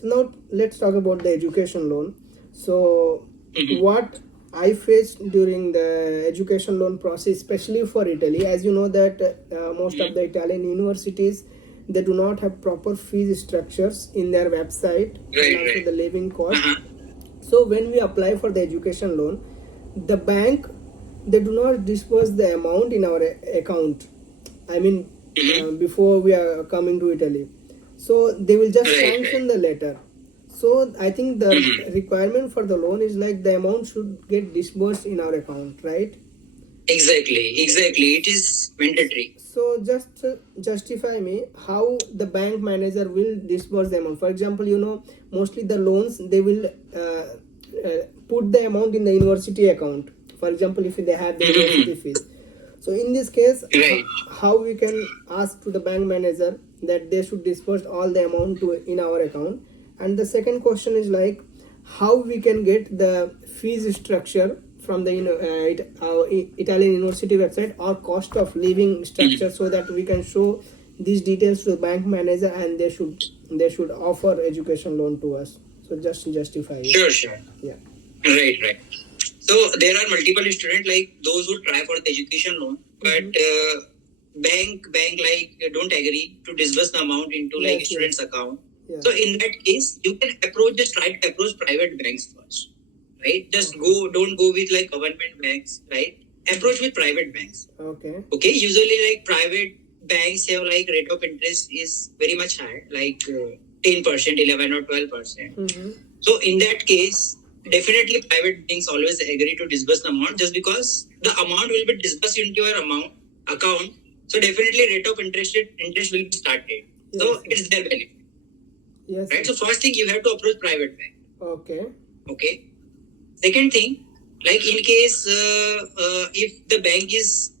So now let's talk about the education loan. So Mhm. what I faced during the education loan process, especially for Italy, as you know that most of the Italian universities, they do not have proper fees structures in their website, and Right, also right. the living cost. Uh-huh. So when we apply for the education loan, the bank, they do not disperse the amount in our account. I mean, Mhm. before we are coming to Italy, so they will just Right, sanction right. the letter. So I think the Mhm. requirement for the loan is like the amount should get disbursed in our account, right? Exactly, exactly. It is mandatory. So just justify me how the bank manager will disburse the amount. For example, you know, mostly the loans they will put the amount in the university account. For example, if they have the university Mhm. fees. So in this case, Right. how we can ask to the bank manager that they should disburse all the amount to in our account. And the second question is like how we can get the fees structure from the Italian university website or cost of living structure, Mhm. so that we can show these details to the bank manager and they should offer education loan to us. So just justify it. Sure, sure. Yeah. Right, right. So there are multiple students like those who try for the education loan, but bank like don't agree to disburse the amount into like Yes, student's yes. account. Yeah. So in that case, you can just try to approach private banks first, right? Just don't go with like government banks, right? Approach with private banks. Okay. Okay, usually like private banks have like rate of interest is very much high, like 10%, 11 or 12%. So in that case, definitely private banks always agree to disburse the amount just because the amount will be disbursed into your account. So definitely rate of interest will be started. So Yes, yes. it's their benefit. Yes. Right. Yes. So first thing you have to approach private bank. Okay. Okay. Second thing, like in case if the bank is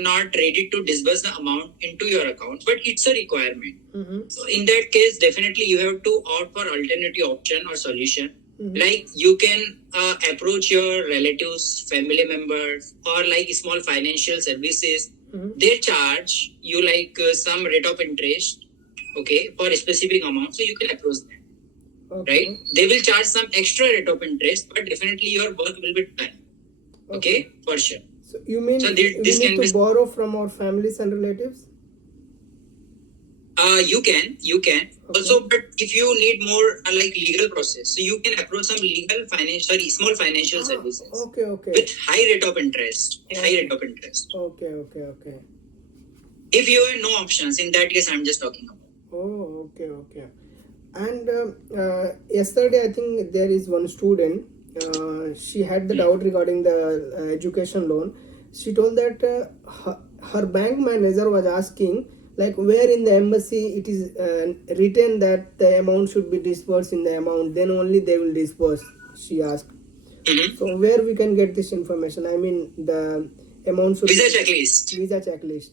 not ready to disburse the amount into your account, but it's a requirement. So in that case, definitely you have to opt for alternative option or solution. Like you can approach your relatives, family members, or like small financial services. They charge you like some rate of interest, okay, for a specific amount. So you can approach them. Okay. Right? They will charge some extra rate of interest, but definitely your work will be done. Okay, for sure. So you mean So we this need can to be borrow from our families and relatives? you can Okay. also, but if you need more like legal process, so you can approach some legal financial, small financial services Okay, okay. with high rate of interest. High rate of interest. Okay, okay, okay. If you have no options, in that case, I'm just talking about. Oh, okay, okay. And yesterday, I think there is one student. She had the doubt regarding the education loan. She told that her bank manager was asking, like, where in the embassy it is written that the amount should be disbursed in the amount. Then only they will disburse. She asked. So where we can get this information? I mean, the amount should Visa checklist. Visa checklist.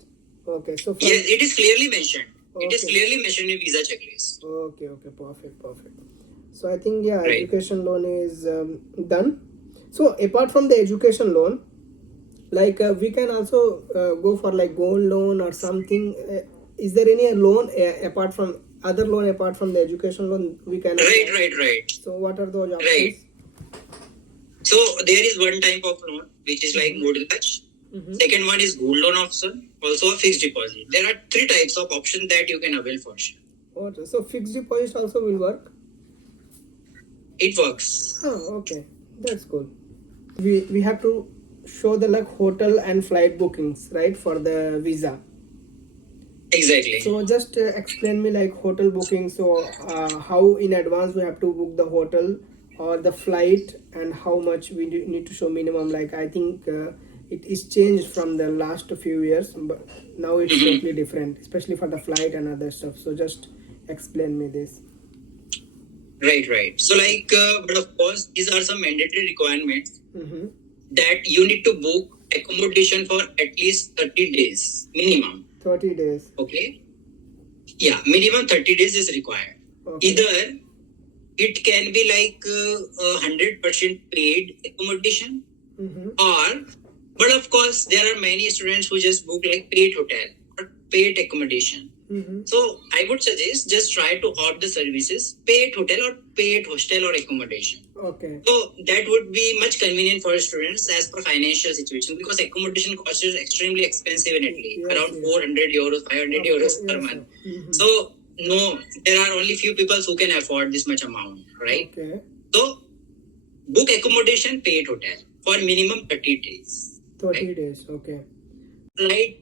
Okay, so Yes, it is clearly mentioned. It is Okay. clearly mentioned in visa checklist. Okay, okay, perfect, perfect. So I think yeah, Right. education loan is done. So apart from the education loan, like we can also go for like gold loan or something. Is there any loan apart from other loan apart from the education loan we can apply? Right. So what are those options? Right. So there is one type of loan which is like mortgage. Second one is gold loan option, also a fixed deposit. There are three types of options that you can avail for sure. What? So fixed deposit also will work? It works. Oh, okay, that's good. We have to show the like hotel and flight bookings, right, for the visa. Exactly. So just explain me like hotel booking. So how in advance we have to book the hotel or the flight, and how much we need to show minimum. Like I think it is changed from the last few years, but now it's totally different, especially for the flight and other stuff. So just explain me this. Right. So like, but of course, these are some mandatory requirements that you need to book accommodation for at least 30 days minimum. 30 days. Okay. Yeah, minimum 30 days is required. Okay. Either it can be like 100% paid accommodation, or, but of course, there are many students who just book like paid hotel or paid accommodation. Mm-hmm. So I would suggest just try to opt the services, paid hotel or paid hostel or accommodation. Okay. So that would be much convenient for students as per financial situation, because accommodation cost is extremely expensive in Italy, Yes, around yes. 400 euros, 500 euros per Yes, month. sir. Mm-hmm. So no, there are only few people who can afford this much amount, right? Okay. So book accommodation, paid hotel for minimum 30 days. 30 Right? days. Okay. Flight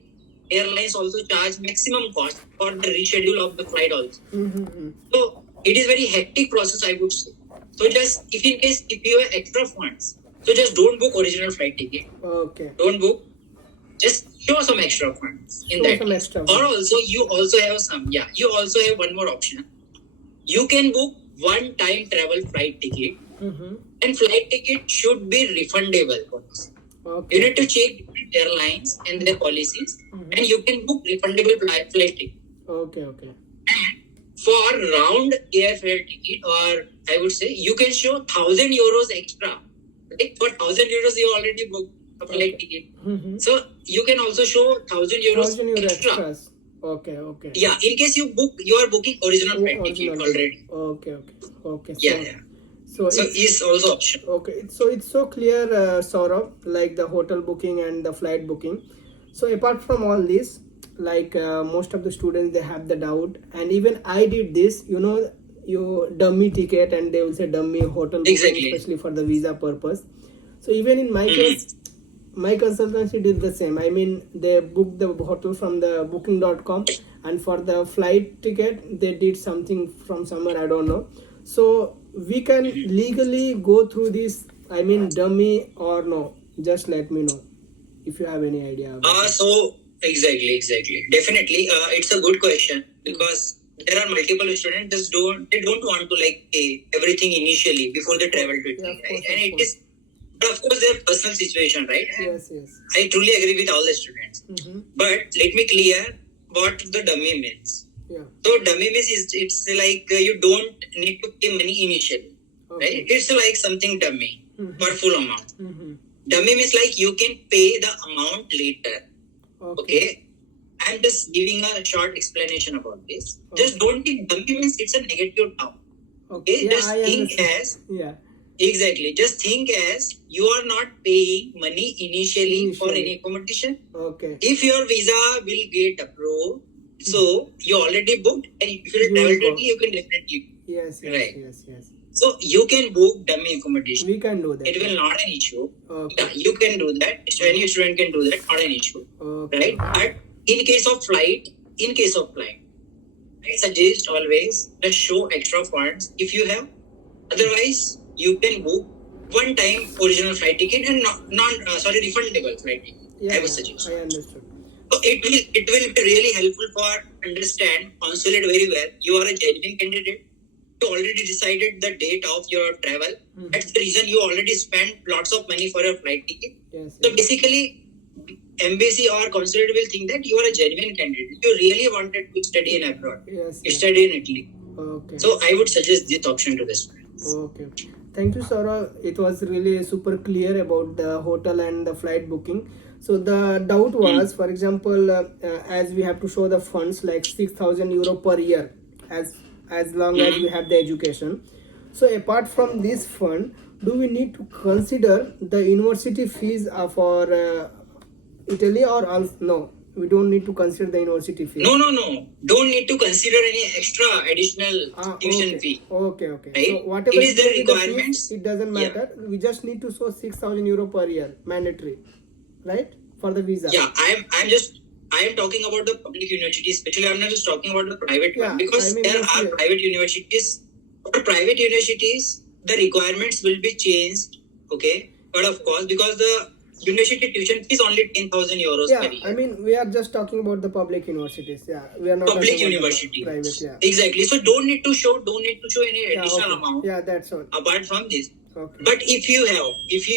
airlines also charge maximum cost for the reschedule of the flight also. Mm-hmm. So it is very hectic process, I would say. So just if in case if you have extra funds, so just don't book original flight ticket. Okay. Don't book. Just show some extra funds in Show that some case. extra Or funds. also you also have some you also have one more option. You can book one-time travel flight ticket, Mm-hmm. and flight ticket should be refundable. You Okay. need to check different airlines and their policies, Mhm. and you can book refundable flight ticket. Okay. Okay. For round airfare ticket, or I would say you can show 1,000 euros extra. Right? For 1,000 euros, you already booked a flight Okay. ticket. Mm-hmm. So you can also show 1,000 euros 1,000 euro extra. extras. Okay. Okay. Yeah, in case you are booking original flight ticket Original. already. Okay. Okay. Okay. So, Yeah. So, So it's is also option. okay. So it's so clear, Saurabh, like the hotel booking and the flight booking. So apart from all this, like most of the students, they have the doubt, and even I did this. You dummy ticket, and they will say dummy hotel booking, Exactly. especially for the visa purpose. So even in my Mhm. case, my consultancy did the same. I mean, they booked the hotel from the booking.com, and for the flight ticket, they did something from somewhere, I don't know. So we can legally go through this, I mean, dummy or no? Just let me know if you have any idea about it. So exactly. Definitely, it's a good question, because there are multiple students they don't want to like pay everything initially before they travel to Yeah, Italy, of right? course, And of it course. is, but of course, their personal situation, right? And Yes, yes. I truly agree with all the students. Mm-hmm. But let me clear what the dummy means. Yeah. So dummy means it's like you don't need to pay money initially, Okay. right? It's like something dummy Mhm. for full amount. Mm-hmm. Dummy means like you can pay the amount later. Okay. Okay. I'm just giving a short explanation about this. Just don't think dummy means it's a negative term. Okay. Yeah, Just I think understand. as Yeah. exactly. Just think as you are not paying money initially for Initially. any accommodation. Okay. If your visa will get approved, so you already booked, and if you You travel will to go. Italy, you can definitely. Yes, yes, Right. yes. So you can book dummy accommodation. We can do that. It will not an issue. Okay. Yeah, you can do that. Any student can do that, not an issue. Okay. Right? But in case of flight, I suggest always just show extra funds if you have. Otherwise, you can book one-time original flight ticket and refundable flight ticket. Yeah, I would suggest. I understood. So it will be really helpful for understand consulate very well. You are a genuine candidate. You already decided the date of your travel. Mhm. That's the reason you already spent lots of money for your flight ticket. Yes. So basically, embassy or consulate will think that you are a genuine candidate. You really wanted to study in abroad, Yes. study in Italy. Okay. So I would suggest this option to the students. Okay. Thank you, Saurabh. It was really super clear about the hotel and the flight booking. So the doubt was, for example, as we have to show the funds like 6,000 euro per year, as long as we have the education. So apart from this fund, do we need to consider the university fees for Italy, or no? We don't need to consider the university fee. No. Don't need to consider any extra additional tuition Okay. fee. Okay. Right? So whatever It is the may be the requirements. fees, it doesn't Yeah. matter. We just need to show 6,000 euro per year, mandatory, right? For the visa. Yeah, I am talking about the public universities, especially I'm not just talking about the private Yeah, one, because I mean, there yes, are yes. private universities. For private universities, the requirements will be changed. Okay, but of course, because the university tuition fee is only 10,000 euros Yeah, per year. I mean, we are just talking about the public universities. Yeah, we are not Public talking about university. the private. Yeah. Exactly. So don't need to show any Yeah, additional okay. amount Yeah, that's all. apart from this. Okay. But if you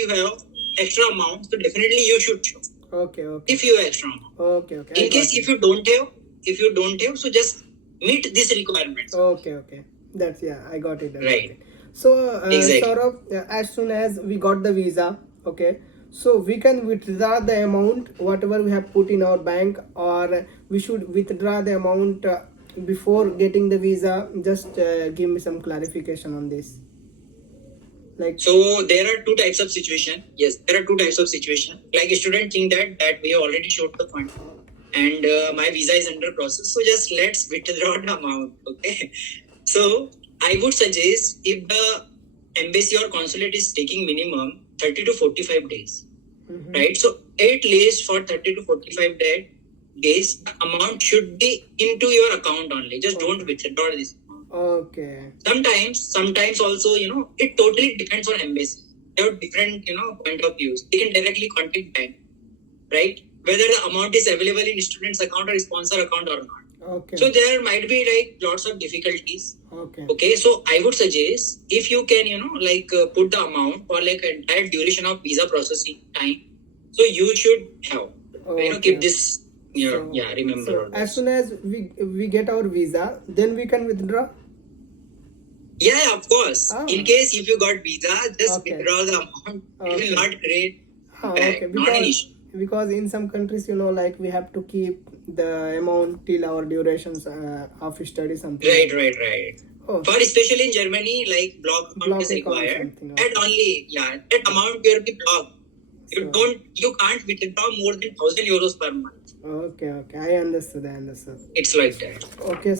have extra amount, so definitely you should show. Okay. If you have extra amount. Okay. I In case got if you don't have, so just meet these requirements. Okay. That's, yeah, I got it. Right. So, Exactly. Saurabh, as soon as we got the visa, okay, so we can withdraw the amount whatever we have put in our bank, or we should withdraw the amount before getting the visa? Just give me some clarification on this. Like, So there are two types of situation. Yes, there are two types of situation. Like a student think that we have already showed the fund and my visa is under process. So just let's withdraw the amount. Okay. So I would suggest if the embassy or consulate is taking minimum 30 to 45 days, mhm. right? So at least for 30 to 45 days, the amount should be into your account only. Just don't withdraw this amount. Okay. Sometimes also, it totally depends on embassy. They have different, point of views. They can directly contact bank, right? Whether the amount is available in student's account or sponsor account or not. Okay. So there might be like lots of difficulties. Okay. Okay, so I would suggest if you can, put the amount for like entire duration of visa processing time. So you should have, Okay. keep this. So- Remember. So all as this. soon as we get our visa, then we can withdraw. Yeah, of course. Ah. In case if you got visa, just Okay. withdraw the amount. It Okay. will not create Okay. not an issue. Because in some countries, like we have to keep the amount till our durations of study something. Right. Oh, For especially in Germany, like block amount Block is account required. something, That only, that amount will be blocked. So- You can't withdraw more than 1,000 euros per month. okay. I understood. It's like that. Okay.